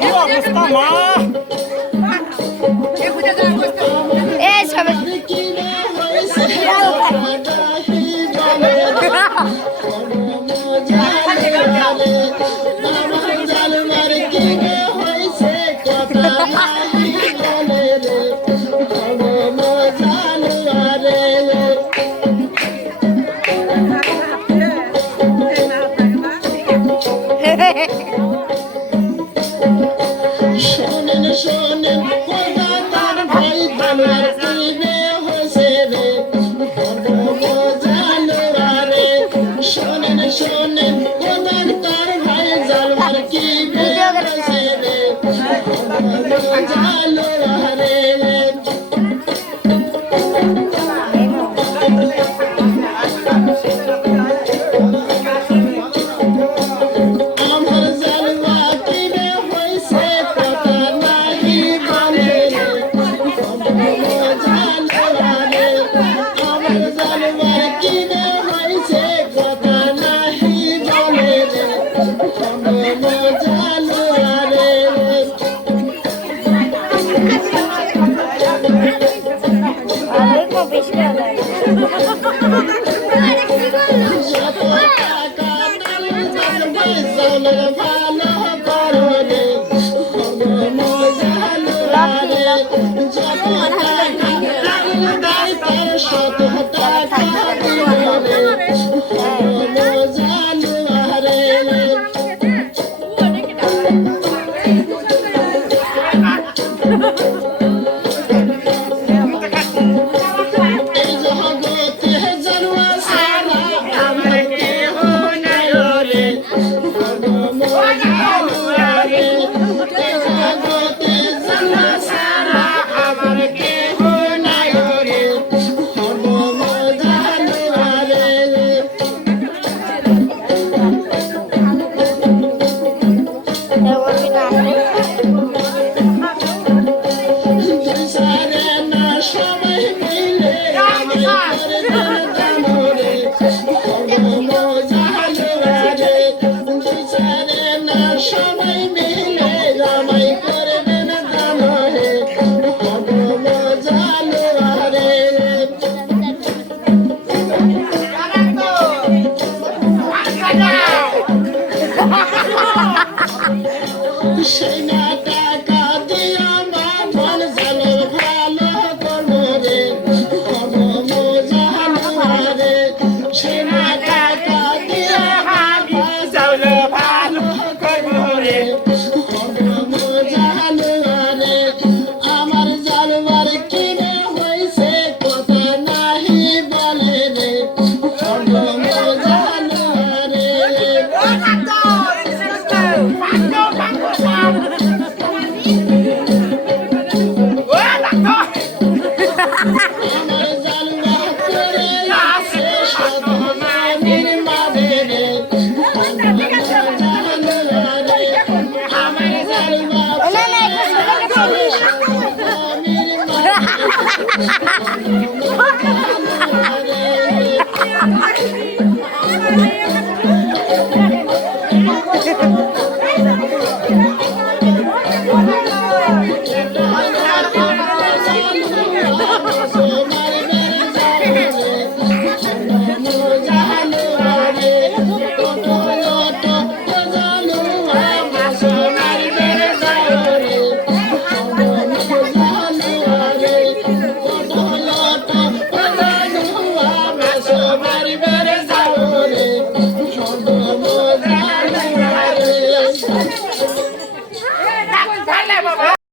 Vamos, tá lá! Eu vou jogar a Thank you. Thank you. Ha ha ha!